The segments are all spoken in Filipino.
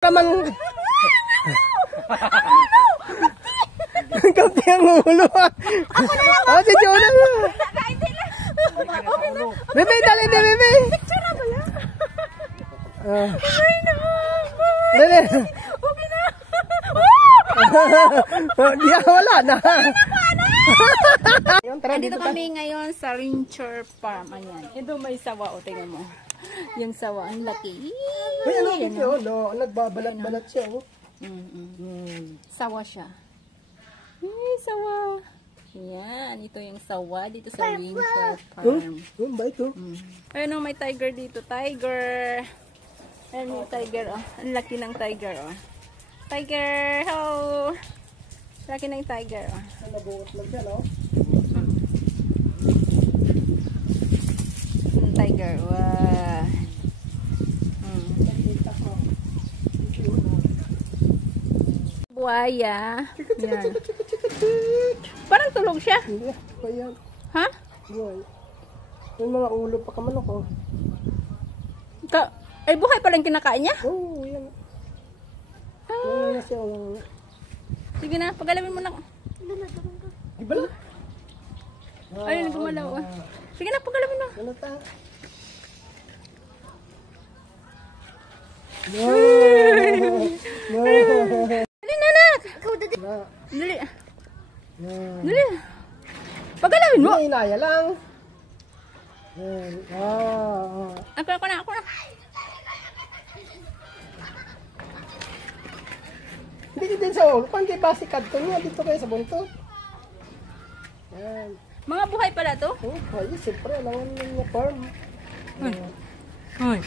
Kamang Kampi ang ulo. Ako na lang. Oh, si Jonah na. Bebe, dali na, bebe. Picture na ba yan? Ay na. Dali. Okay na. Di wala na. Dito kami ngayon sa Rincher Farm. Ayan. Ito may sawa. O, tingnan mo. Yung sawa, ang laki. Ay, ano dito? No, nagbabalat-balat siya. Oh. Sawa siya. Ay, sawa. Yan, ito yung sawa dito sa Rincher Farm. Bait oh. Ayun o, may tiger dito. Tiger. Ayun yung tiger, oh. Ang laki ng tiger, oh. Tiger, oh. Laki ng tiger, oh. Nabuot lang siya, no? Tiger, wow. Buhaya. Yan. Parang tulog siya. Hindi, pa yan. Ha? Buhay. May mga ulo pa ka manok, oh. Ay, buhay pala yung kinakain niya? Oo, yan. Yan na siya, oh. Sige na, pagalawin mo na. Iba lang. Ayun, gumalaw. Oh. Sige na, pagalawin mo. Ano ta? No! No! Dali na, anak! Dali. Dali. Pagalawin mo. Hindi, inaya lang. Ako na. Hindi din sa ulo. Pang kay basikad ko niya. Dito kayo sa buntot. Yan. Mga buhay pala to? Oh, ayun, siyempre. Alangan niya farm. Hoy.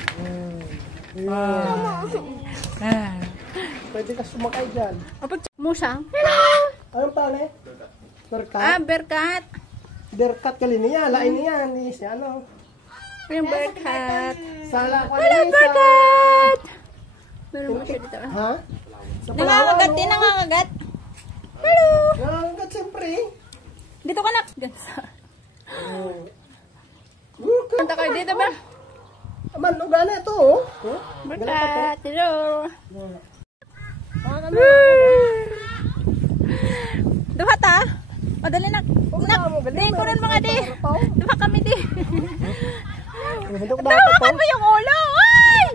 Pwede ka sumakay dyan. Musang. Anong pala eh? Berkat? Ah, berkat. Berkat kali niya. Lain niya. Hindi siya ano. Yung berkat. Sala ko Hello, berkat! Meron mo siya dito. Ha? Nangangagat din, nangangagat. Hello! Nangangagat siyempre. Dito ka na. Gansa. Punta kayo dito ba? Man, ugana ito oh. Berkat. Hello. Duha ta? Madali na. Di ko rin mga di. Duha kami di. Duha mo yung ulo. Ay!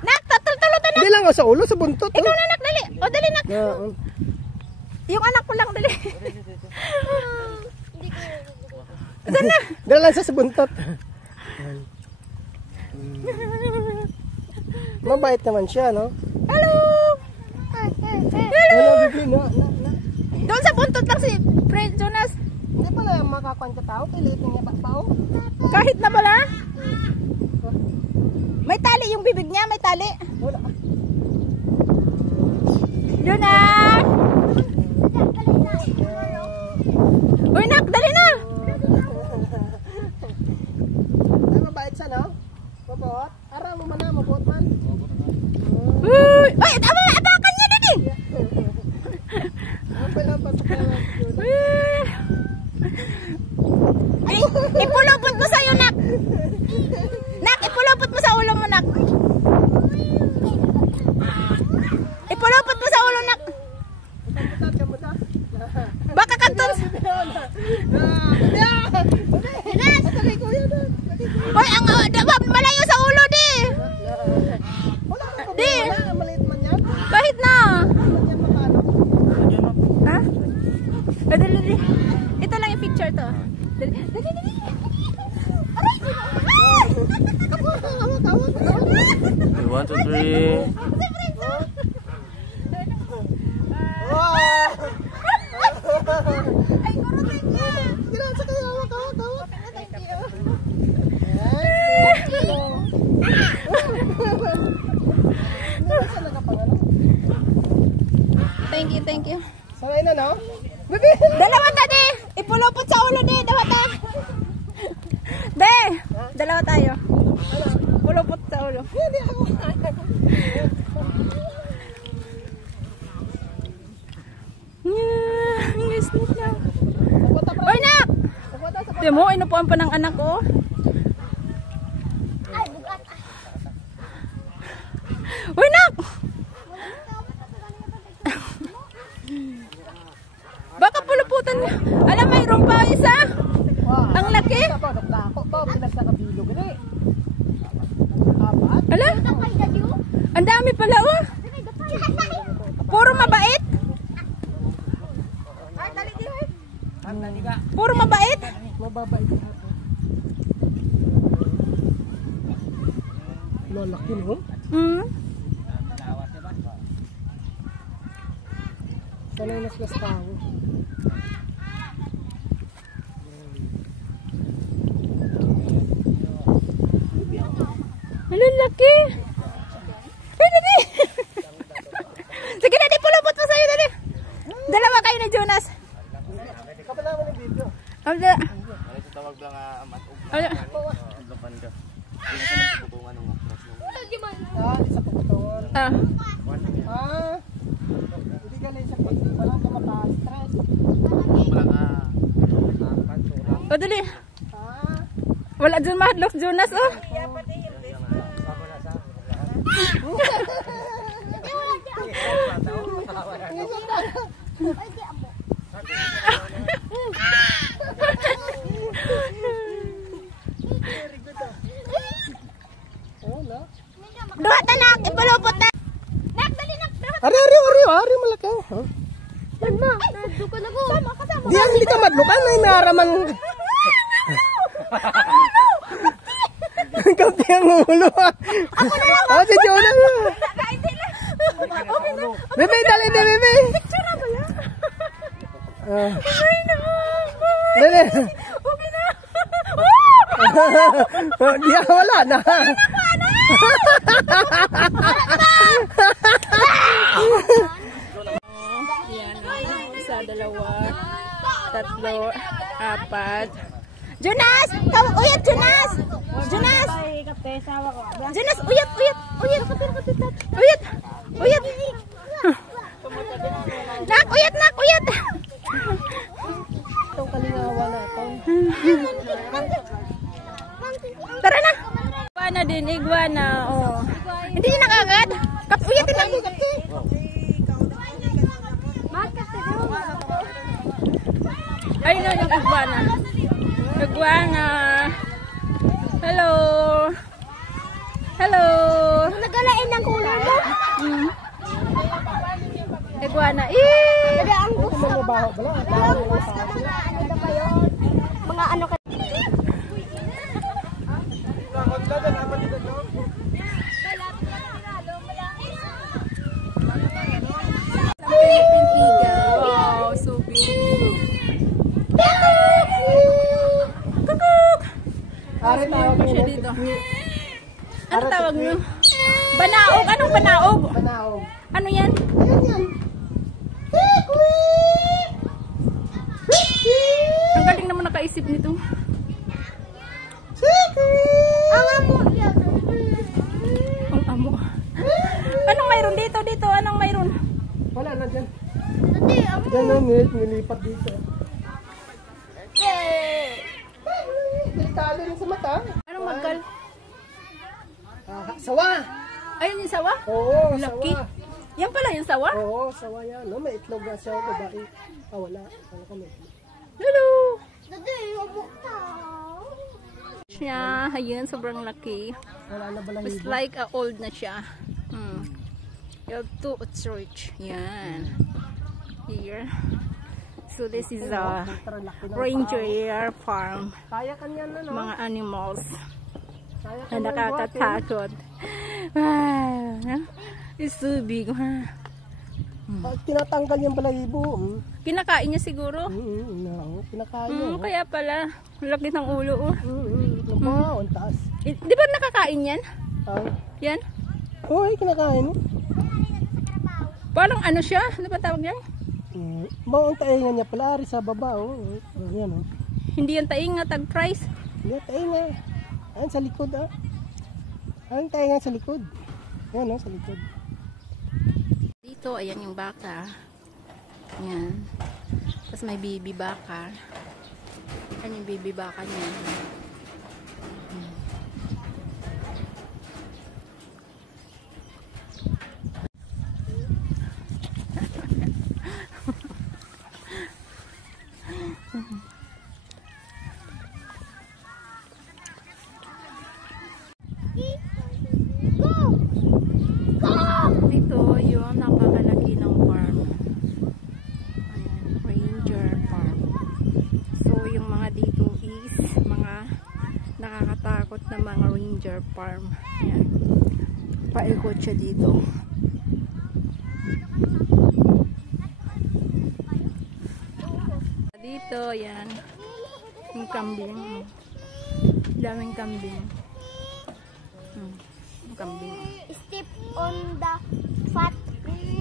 Nak, tatultulotan na. Hindi lang sa ulo, sa buntot. Ikaw na nak, dali. O, dali nak. Yung anak ko lang, dali. Doon na. Dala lang sa buntot. Mabait naman siya, no? Hello! Hello! Doon sa buntot lang si Fred Jonas. Hindi pala makakuan ka tao, pilitin niya pa. Kahit na pala. May tali yung bibig niya, may tali. Wala. Doon na! Uy, nak, dali na! Ay, mabait siya, no? Mabot? Ara mo man na, mabot man. Uy! Uy, abakan niya din eh! Ay, ipulupot mo sa'yo, nak! Nak, ipulupot mo sa ulo mo, nak! Ipulupot mo sa ulo, nak! Baka kanton! Hoy, ang malayo sa ulo, di! Di! Kahit na! Ha? Dali. Ito lang yung picture to. Dali. Aray! One, two, three. Ay, kurutin niya! Ginasa kayo, hawak. Thank you. Sanay na, no? Bibi! Dalawa ta, di! Ipulupot sa ulo, di! Dalawa ta! Be! Dalawa tayo. Pulupot sa ulo. Hindi ako. Yes, na. Uy, nak! Di mo, inupuan pa ng anak ko. Uy, nak! butan. Alam, mayroon pa isa. Wow. Ang laki. Isa pa, naglako pa. Pinagsakabilog rin eh. Apat. Ala, ang dami pala oh. Puro mabait. Puro mabait. Mababait ka. Lalaki no? Hmm. Sanay na sila sa tao. Ang laki. Ay, dali. Sige, dali. Pulupot mo sa'yo, dali. Dalawa kayo ni Jonas. Kapala mo ng video. Ala. Ano sa tawag lang matug. Ala. Lapan ka. Hindi na sa pupungan ng atras ng. Isa pa putol. Ah. Hindi galing sa pwede. Walang ka maka-stress. Wala ka. O, dali. Wala dyan mahadlok, Jonas, oh. Duha tanak, ipalupot na. Nak, dali nak. Ari malaki. Ma, nadlukan ako. Kasama. Di hindi ka madlukan ay naraman. Kampi ang ulo. Ako na lang. Oh, si Jonah. Bebe, dali, bebe. Picture na ba yan? Ay na. Dali. Okay na. Di wala na. Yan, isa, dalawa, tatlo, apat. Jonas! Uyat, Jonas! Jonas! Jonas, uyat! Uyat! Nak, uyat! Itong kalingawa na ito. Tara na! Iguana din, iguana. Oh. Hindi niya nakagad. Uyatin lang. Ayun na yung iguana. Iguana. Hello. Nagalain ng kulay mo. Iguana. Ang gusto mo ba? Mga ano ka. Wow, so big. Kukuk! Ari tawag Siya dito. Ano tawag nyo? Banaog. Anong banaog? Banaog. Ano yan? Ayan. Ang galing naman nakaisip nito. Ang amo. Anong mayroon dito? Anong mayroon? Wala na dyan. Dyan na nilipat dito. Delikado rin sa mata. Anong magkal? Sawa. Ayun yung sawa? Oo, Laki. sawa. Yan pala yung sawa? Oo, sawa yan. No, may itlog na siya. Babae. Wala. Wala ka may itlog. Hello! Siya, ayun, sobrang laki. Wala na balang It's like old na siya. You have to search. Yan. Here. So this is a ranger farm. Kaya kanya na, no? Mga animals Kaya na nakakatakot. Wow. It's so big, ha? Tinatanggal yung balahibo. Kinakain niya siguro. Pinakain. Kaya pala, laki ng ulo. Wow, ang taas. Di ba nakakain yan? Yan? Oo, kinakain. Parang ano siya? Ano ba tawag yan? Ang tainga niya pala, ari sa baba. Yan, Hindi yan taing nga tag-price. Hindi, tainga. Ayan, sa likod, Ayan, tainga sa likod. Yan, sa likod. Dito, ayan yung baka. Yan. Tapos may baby baka. Ayan yung baby baka niya. Deer Farm. Yan. Paikot siya dito. Dito, yan. Yung kambing. Daming kambing. Yung kambing. Step on the fat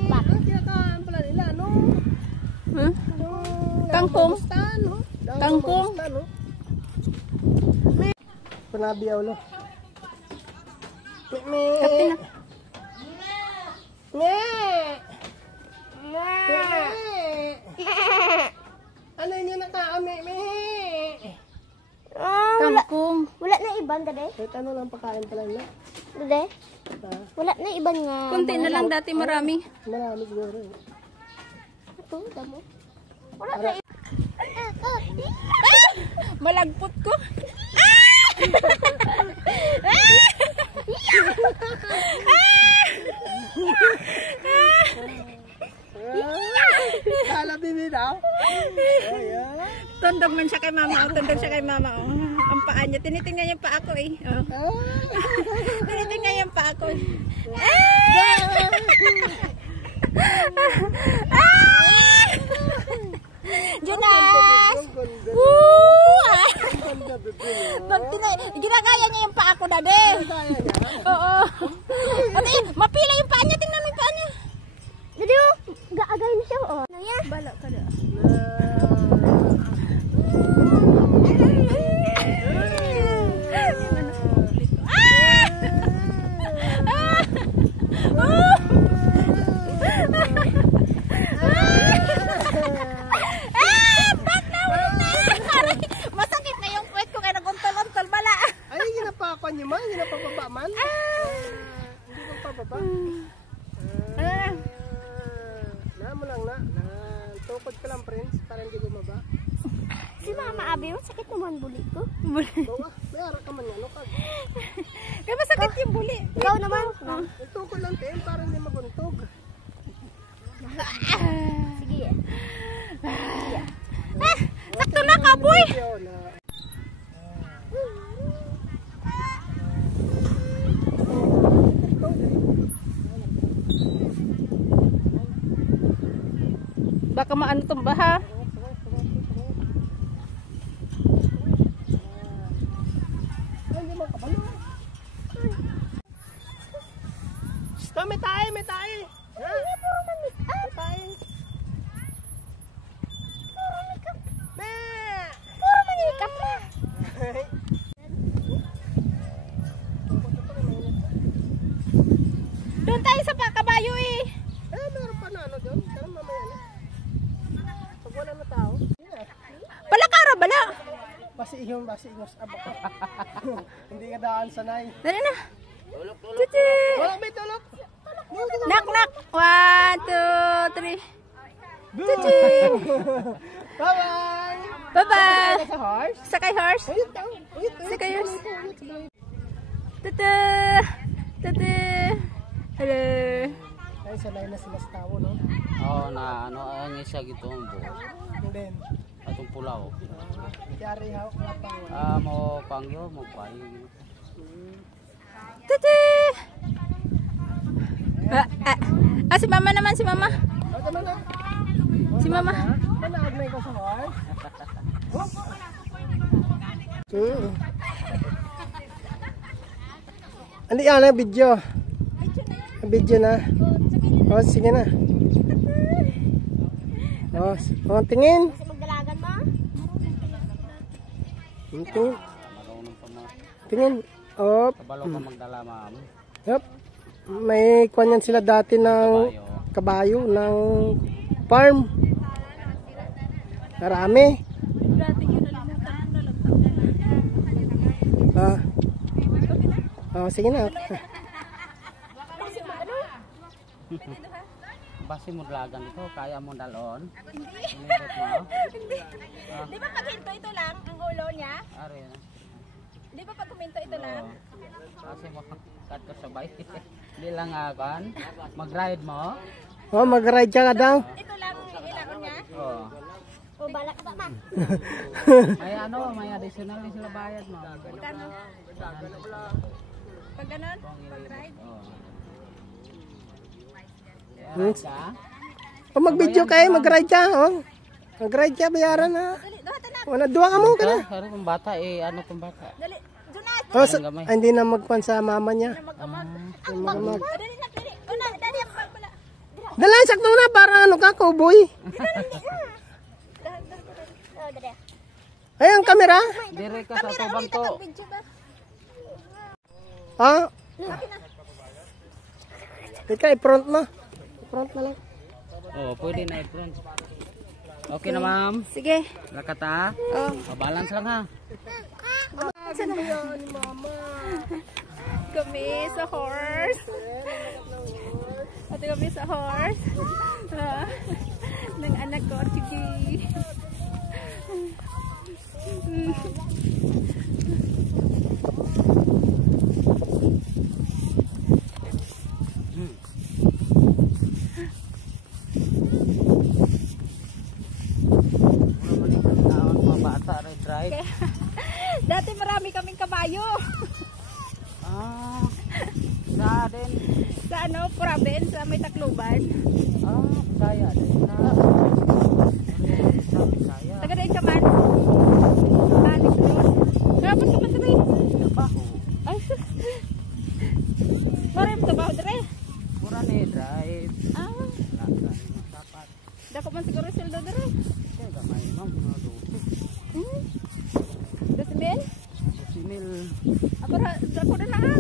back. Kinakaan pala nila, no? Huh? Kangkong. No? Kangkong. No? Panabiyaw, no? Kape na. Ano yun nakaame? Kangkong. Wala na iban, dade? Kahit ano lang pagkain pala nila. Dade? Wala na iban nga. Kunti na lang, dati marami. Marami siguro. Ito, damo. Wala na iban. Malagpot ko. Kalabi nila. Ayan. Tundog man siya kay mama. Oh. Tundog siya kay mama. Oh. Ang paa niya. Tinitingnan yung paa ko eh. Oh. Tinitingnan yung paa ko. Jonas! Woo! Ginagaya niya yung paa ko, dade. Oo. Ate, mapila yung paa niya. Tingnan mo yung paa niya. Dade, oh. Gaagay na siya, oh. Ano yan? Bala ka na. Masakit na yung puwet ko kaya naguntol-untol. Bala. Ay, ginapakon niyo man? Ginapababa man? Hindi mo pababa? Mo lang na. Tukod ka lang, friends, para hindi bumaba. Si Mama Abi, oh, sakit naman buli ko. Bawa, may ara ka man yan. Kaya masakit yung buli. Ikaw naman. Tukod lang, Tim, para hindi maguntog. Sige. Sakto na ka, boy. Baka maano itong baha. Basta, may tayo, may tayo. Hindi, puro mamit. May tayo. Puro manikap na. Doon tayo sa kabayo eh. Meron pa na ano doon. Pero mamaya na. Pag wala na tao. Palakara, bala. Basi ihos abak. Hindi ka daan sanay. Dali na. Chuchu. Wala may tulok. Knock, knock. 1, 2, 3. Chuchu. Bye-bye. Bye-bye. Sa horse? Sakay horse. Uyot daw. Sakay horse. Tutu. Tutu. Hello. Ay, sanay na sila sa tao, no? Oo, na ano, ang isa gito ang buo. And then, Atong pulaw. yari hawak na pang. Mo pangyo, mo payo. Tutu. Si mama naman, si mama. O, tama na. Si mama. Panagnay ko sa horse. Ano yan, video? Video na. O, sige na. O, tingin. Kasi magdalagan mo. Tingin. Marunong pa mga. Tingin. Op. Kabalo ka magdala, ma'am. Yup. May kwanyan sila dati ng Kabayo. kabayo ng farm. Marami. Sige na. Basi mo dalagan ito, kaya mo dalon. Hindi. Di ba pag hinto ito lang, ang ulo niya? Ari na. Di ba pag huminto ito lang? Kasi mo kat ko sabay. Hindi lang kan. Mag-ride mo. Mag-ride ka daw. Ito lang ilaon niya? Oo. O, balak ka pa. Ay ano, may additional din sila bayad mo. Magkano? Pag ganon, pag ride. Oh. Hmm. Ka? Kung mag-video kayo, mag-ride ka, oh. Mag-ride ka, bayaran na. Dali, doha ta na. Wala, duwa ka mo ka na. Pero kung bata eh, ano kung bata? Dali, Jonas. Oh, sa, Gamay. hindi na magpan sa mama niya. Mag-amag. Yung mag-amag. Dali na, dali. Una, dali ang pala. Dala, sakto na, para ano ka, cowboy. Oh, dali. Ay, ang kamera. Dire ka sa tubang to. Video ba? Ha? Teka, i-front mo. I-front na lang. Oh, pwede na i-front. Okay na ma'am. Sige. Lakat ha. Oh. Balance lang ha. Kami sa horse. Ate kami sa horse. Ah, ng anak ko, sige. Mga bata ride. Dati marami kaming kabayo. Ah. Sa din. Sa ano, province, sa may Tacloban. Ah, Bisaya din na. Sa Bisaya. Taga rin ka man. Alis doon. Kapag ka man rin. Trabaho. Ay, sus. Maram trabaho dire. Mura ni drive. Ah, Lakan. Dapat. dako man siguro sildo dire. Kaya gamay ma'am. Mga Hmm? 2,000? 12,000. Ako na lang.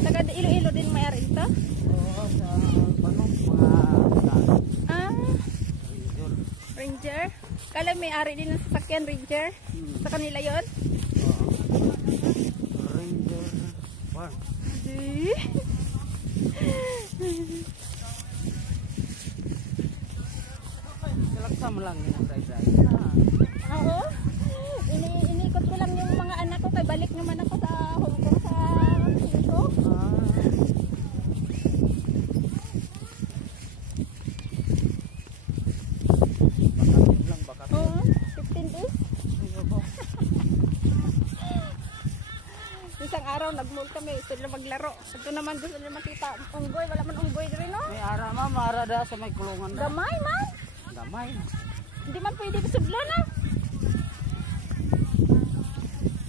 Taga Iloilo din may-ari ito? Oo, sa Banong mga Ah, Ranger. Ranger. Kala may-ari din ng sasakyan Ranger. Sa kanila yon? Ranger Farm. Kalaksa mo lang yung ride. Oo. Inikot ko lang yung mga anak ko kay balik naman ako sa Hong Kong sa dito. Oo, 15 days. Isang araw nag-mall kami, sila maglaro. Ito naman doon sila makita unggoy, wala man unggoy rin no. May ara ma'am, ara da sa may kulungan da. Gamay man. Gamay. Hindi man pwede sublo na.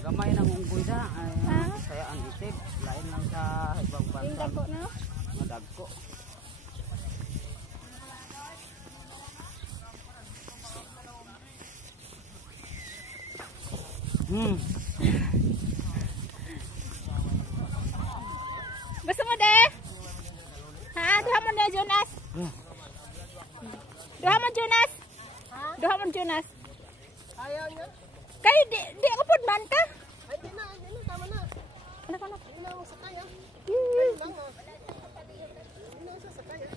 Gamay ng unggoy da. Ay, Ah. kaya ang itig. Lain lang sa ibang Yung bansa. dako na. Mga dagko. Gusto mo de? Ha? Duha mo de Jonas? Duha mo Jonas? Duha mo Jonas? Ayaw niya. Kay di ako pud man ka. Ay, di na, tama na. Anak. Hindi na ako sakay, ah. Ayun lang, ah. Hindi na ako sasakay, ah.